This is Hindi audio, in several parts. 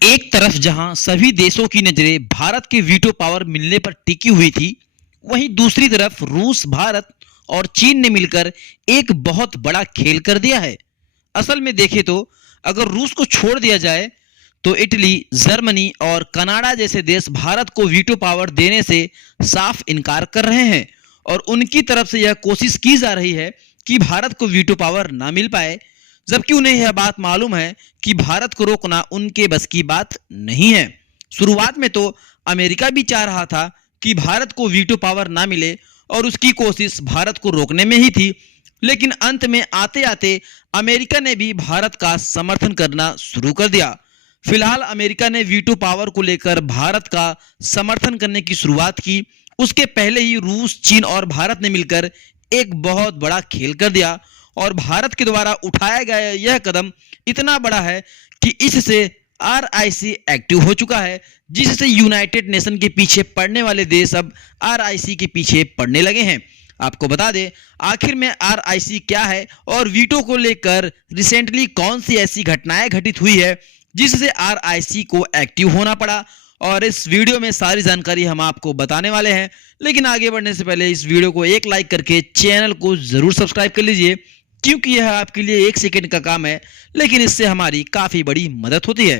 एक तरफ जहां सभी देशों की नजरें भारत के वीटो पावर मिलने पर टिकी हुई थी, वहीं दूसरी तरफ रूस, भारत और चीन ने मिलकर एक बहुत बड़ा खेल कर दिया है। असल में देखें तो अगर रूस को छोड़ दिया जाए तो इटली, जर्मनी और कनाडा जैसे देश भारत को वीटो पावर देने से साफ इनकार कर रहे हैं और उनकी तरफ से यह कोशिश की जा रही है कि भारत को वीटो पावर ना मिल पाए, जबकि उन्हें यह बात मालूम है कि भारत को रोकना उनके बस की बात नहीं है। शुरुआत में तो अमेरिका भी चाह रहा था कि भारत को वीटो पावर ना मिले और उसकी कोशिश भारत को रोकने में ही थी, लेकिन अंत में आते आते अमेरिका ने भी भारत का समर्थन करना शुरू कर दिया। फिलहाल अमेरिका ने वीटो पावर को लेकर भारत का समर्थन करने की शुरुआत की। उसके पहले ही रूस, चीन और भारत ने मिलकर एक बहुत बड़ा खेल कर दिया और भारत के द्वारा उठाया गया यह कदम इतना बड़ा है कि इससे आरआईसी एक्टिव हो चुका है, जिससे यूनाइटेड नेशन के पीछे पड़ने वाले देश अब आरआईसी के पीछे पड़ने लगे हैं। आपको बता दें आखिर में आरआईसी क्या है और वीटो को लेकर रिसेंटली कौन सी ऐसी घटनाएं घटित हुई है जिससे आरआईसी को एक्टिव होना पड़ा, और इस वीडियो में सारी जानकारी हम आपको बताने वाले हैं। लेकिन आगे बढ़ने से पहले इस वीडियो को एक लाइक करके चैनल को जरूर सब्सक्राइब कर लीजिए, क्योंकि यह आपके लिए 1 सेकंड का काम है, लेकिन इससे हमारी काफी बड़ी मदद होती है।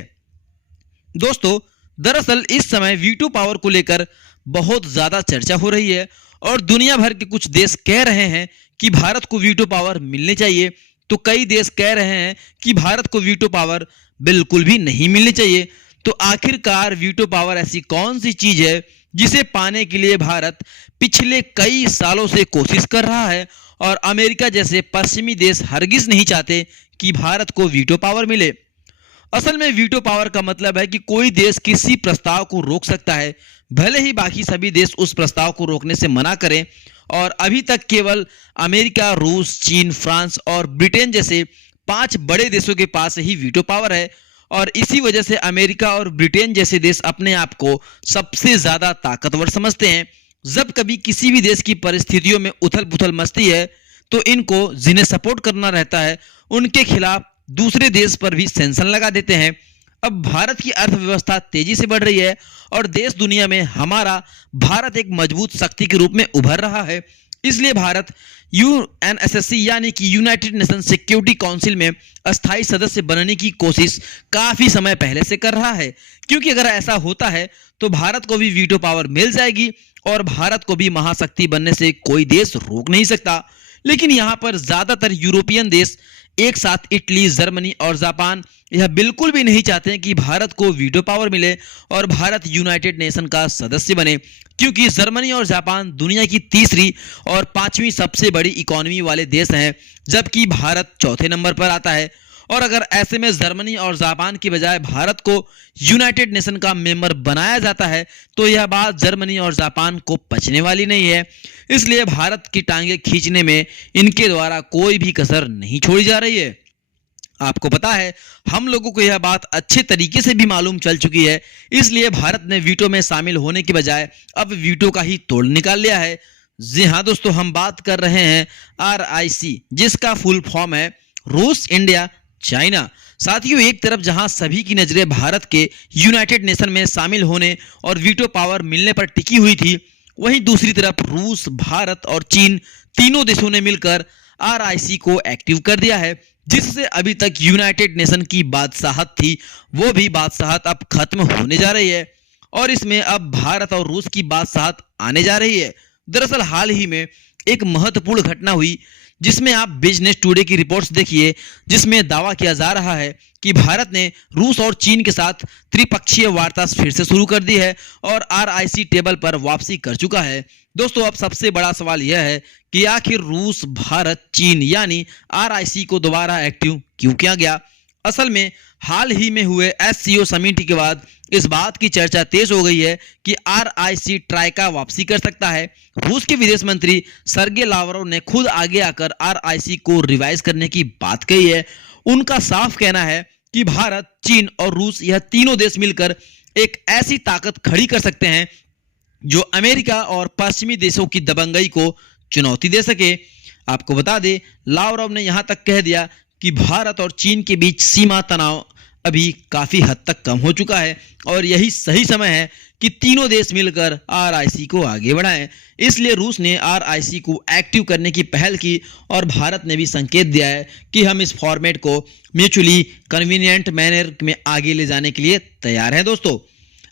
दोस्तों, दरअसल इस समय वीटो पावर को लेकर बहुत ज्यादा चर्चा हो रही है और दुनिया भर के कुछ देश कह रहे हैं कि भारत को वीटो पावर मिलनी चाहिए, तो कई देश कह रहे हैं कि भारत को वीटो पावर बिल्कुल भी नहीं मिलनी चाहिए। तो आखिरकार वीटो पावर ऐसी कौन सी चीज है जिसे पाने के लिए भारत पिछले कई सालों से कोशिश कर रहा है और अमेरिका जैसे पश्चिमी देश हरगिज नहीं चाहते कि भारत को वीटो पावर मिले। असल में वीटो पावर का मतलब है कि कोई देश किसी प्रस्ताव को रोक सकता है, भले ही बाकी सभी देश उस प्रस्ताव को रोकने से मना करें। और अभी तक केवल अमेरिका, रूस, चीन, फ्रांस और ब्रिटेन जैसे 5 बड़े देशों के पास ही वीटो पावर है और इसी वजह से अमेरिका और ब्रिटेन जैसे देश अपने आप को सबसे ज्यादा ताकतवर समझते हैं। जब कभी किसी भी देश की परिस्थितियों में उथल पुथल मचती है तो इनको जिन्हें सपोर्ट करना रहता है उनके खिलाफ दूसरे देश पर भी सैंक्शन लगा देते हैं। अब भारत की अर्थव्यवस्था तेजी से बढ़ रही है और देश दुनिया में हमारा भारत एक मजबूत शक्ति के रूप में उभर रहा है, इसलिए भारत यूएनएससी यानी कि यूनाइटेड नेशन सिक्योरिटी काउंसिल में अस्थायी सदस्य बनने की कोशिश काफी समय पहले से कर रहा है, क्योंकि अगर ऐसा होता है तो भारत को भी वीटो पावर मिल जाएगी और भारत को भी महाशक्ति बनने से कोई देश रोक नहीं सकता। लेकिन यहाँ पर ज्यादातर यूरोपियन देश एक साथ इटली, जर्मनी और जापान यह बिल्कुल भी नहीं चाहते हैं कि भारत को वीटो पावर मिले और भारत यूनाइटेड नेशन का सदस्य बने, क्योंकि जर्मनी और जापान दुनिया की तीसरी और 5वीं सबसे बड़ी इकोनॉमी वाले देश हैं, जबकि भारत चौथे नंबर पर आता है। और अगर ऐसे में जर्मनी और जापान की बजाय भारत को यूनाइटेड नेशन का मेंबर बनाया जाता है तो यह बात जर्मनी और जापान को पचने वाली नहीं है, इसलिए भारत की टांगे खींचने में इनके द्वारा कोई भी कसर नहीं छोड़ी जा रही है। आपको पता है हम लोगों को यह बात अच्छे तरीके से भी मालूम चल चुकी है, इसलिए भारत ने वीटो में शामिल होने की बजाय अब वीटो का ही तोड़ निकाल लिया है। जी हाँ दोस्तों, हम बात कर रहे हैं आरआईसी, जिसका फुल फॉर्म है रूस, इंडिया, चाइना। साथियों, एक तरफ जहां सभी की नजरें भारत के यूनाइटेड नेशन में शामिल होने और वीटो पावर मिलने पर टिकी हुई थी, वहीं दूसरी तरफ रूस, भारत और चीन तीनों देशों ने मिलकर आरआईसी को एक्टिव कर दिया है, जिससे अभी तक यूनाइटेड नेशन की बादशाहत थी वो भी बादशाहत अब खत्म होने जा रही है और इसमें अब भारत और रूस की बादशाहत आने जा रही है। दरअसल हाल ही में एक महत्वपूर्ण घटना हुई जिसमें आप बिजनेस टुडे की रिपोर्ट्स देखिए, जिसमें दावा किया जा रहा है कि भारत ने रूस और चीन के साथ त्रिपक्षीय वार्ता फिर से शुरू कर दी है और आरआईसी टेबल पर वापसी कर चुका है। दोस्तों, अब सबसे बड़ा सवाल यह है कि आखिर रूस, भारत, चीन यानी आरआईसी को दोबारा एक्टिव क्यों किया गया। असल में हाल ही में हुए एससीओ समिट के बाद इस बात की चर्चा तेज हो गई है कि आरआईसी ट्राइका वापसी कर सकता है। रूस के विदेश मंत्री सर्गे लावरोव ने खुद आगे आकर आरआईसी को रिवाइज करने की बात कही है। उनका साफ कहना है कि भारत, चीन और रूस यह तीनों देश मिलकर एक ऐसी ताकत खड़ी कर सकते हैं जो अमेरिका और पश्चिमी देशों की दबंगई को चुनौती दे सके। आपको बता दें, लावरोव ने यहां तक कह दिया कि भारत और चीन के बीच सीमा तनाव अभी काफी हद तक कम हो चुका है और यही सही समय है कि तीनों देश मिलकर आरआईसी को आगे बढ़ाएं। इसलिए रूस ने आरआईसी को एक्टिव करने की पहल की और भारत ने भी संकेत दिया है कि हम इस फॉर्मेट को म्यूचुअली कन्वीनियंट मैनर में आगे ले जाने के लिए तैयार हैं। दोस्तों,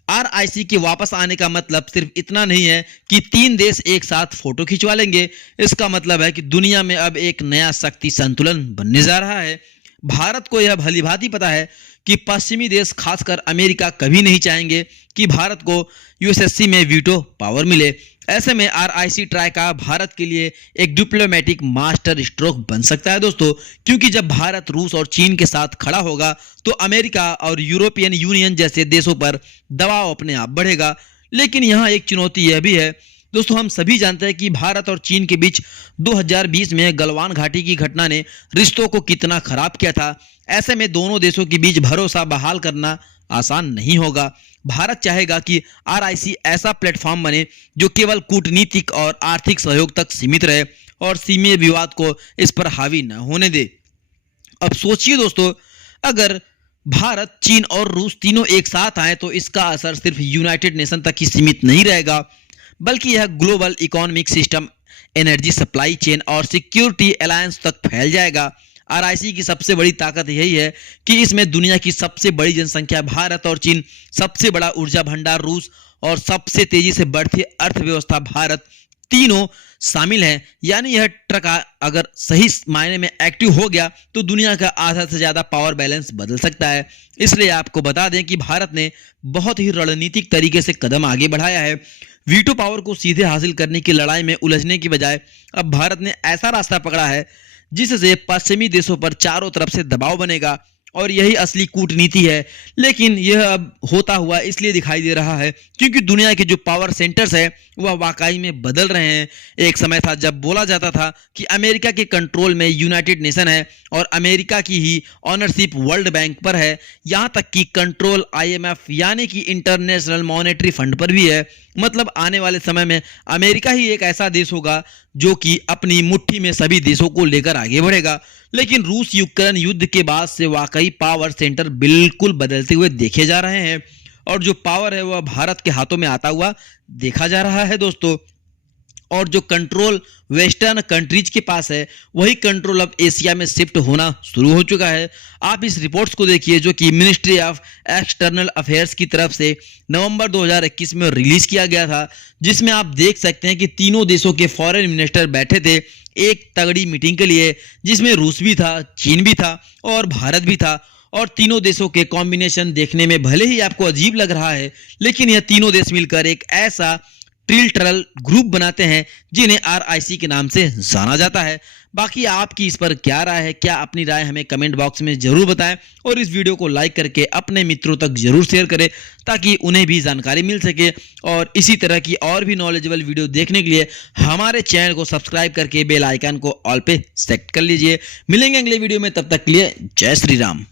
आरआईसी के वापस आने का मतलब सिर्फ इतना नहीं है कि तीन देश एक साथ फोटो खिंचवा लेंगे। इसका मतलब है कि दुनिया में अब एक नया शक्ति संतुलन बनने जा रहा है। भारत को यह भलीभांति पता है कि पश्चिमी देश खासकर अमेरिका कभी नहीं चाहेंगे कि भारत को यूएसएससी में वीटो पावर मिले। ऐसे में आरआईसी ट्राई का भारत के लिए एक डिप्लोमेटिक मास्टर स्ट्रोक बन सकता है दोस्तों, क्योंकि जब भारत रूस और चीन के साथ खड़ा होगा तो अमेरिका और यूरोपियन यूनियन जैसे देशों पर दबाव अपने आप बढ़ेगा। लेकिन यहाँ एक चुनौती यह भी है दोस्तों, हम सभी जानते हैं कि भारत और चीन के बीच 2020 में गलवान घाटी की घटना ने रिश्तों को कितना खराब किया था। ऐसे में दोनों देशों के बीच भरोसा बहाल करना आसान नहीं होगा। भारत चाहेगा कि आरआईसी ऐसा प्लेटफॉर्म बने जो केवल कूटनीतिक और आर्थिक सहयोग तक सीमित रहे और सीमीय विवाद को इस पर हावी न होने दे। अब सोचिए दोस्तों, अगर भारत, चीन और रूस तीनों एक साथ आए तो इसका असर सिर्फ यूनाइटेड नेशन तक ही सीमित नहीं रहेगा, बल्कि यह global economic system, energy supply chain और सिक्योरिटी अलायंस तक फैल जाएगा। आरआईसी की सबसे बड़ी ताकत यही है कि इसमें दुनिया की सबसे बड़ी जनसंख्या भारत और चीन, सबसे बड़ा ऊर्जा भंडार रूस और सबसे तेजी से बढ़ती अर्थव्यवस्था भारत तीनों शामिल हैं। यानी यह ट्रक अगर सही मायने में एक्टिव हो गया तो दुनिया का आधा से ज्यादा पावर बैलेंस बदल सकता है। इसलिए आपको बता दें कि भारत ने बहुत ही रणनीतिक तरीके से कदम आगे बढ़ाया है। वीटो पावर को सीधे हासिल करने की लड़ाई में उलझने की बजाय अब भारत ने ऐसा रास्ता पकड़ा है जिससे पश्चिमी देशों पर चारों तरफ से दबाव बनेगा और यही असली कूटनीति है। लेकिन यह अब होता हुआ इसलिए दिखाई दे रहा है क्योंकि दुनिया के जो पावर सेंटर्स है वह वाकई में बदल रहे हैं। एक समय था जब बोला जाता था कि अमेरिका के कंट्रोल में यूनाइटेड नेशन है और अमेरिका की ही ऑनरशिप वर्ल्ड बैंक पर है। यहाँ तक कि कंट्रोल आईएमएफ यानी कि इंटरनेशनल मॉनेटरी फंड पर भी है। मतलब आने वाले समय में अमेरिका ही एक ऐसा देश होगा जो कि अपनी मुट्ठी में सभी देशों को लेकर आगे बढ़ेगा। लेकिन रूस यूक्रेन युद्ध के बाद से वाकई पावर सेंटर बिल्कुल बदलते हुए देखे जा रहे हैं और जो पावर है वह भारत के हाथों में आता हुआ देखा जा रहा है दोस्तों। और जो कंट्रोल वेस्टर्न कंट्रीज के पास है वही कंट्रोल अब एशिया में शिफ्ट होना शुरू हो चुका है। आप इस रिपोर्ट्स को देखिए जो कि मिनिस्ट्री ऑफ एक्सटर्नल अफेयर्स की तरफ से नवंबर 2021 में रिलीज किया गया था, जिसमें आप देख सकते हैं कि तीनों देशों के फॉरेन मिनिस्टर बैठे थे एक तगड़ी मीटिंग के लिए, जिसमें रूस भी था, चीन भी था और भारत भी था। और तीनों देशों के कॉम्बिनेशन देखने में भले ही आपको अजीब लग रहा है, लेकिन यह तीनों देश मिलकर एक ऐसा ट्रिलटरल ग्रुप बनाते हैं जिन्हें आरआईसी के नाम से जाना जाता है। बाकी आपकी इस पर क्या राय है? क्या अपनी राय हमें कमेंट बॉक्स में जरूर बताएं और इस वीडियो को लाइक करके अपने मित्रों तक जरूर शेयर करें ताकि उन्हें भी जानकारी मिल सके। और इसी तरह की और भी नॉलेजेबल वीडियो देखने के लिए हमारे चैनल को सब्सक्राइब करके बेल आइकन को ऑल पे सेट कर लीजिए। मिलेंगे अगले वीडियो में, तब तक के लिए जय श्री राम।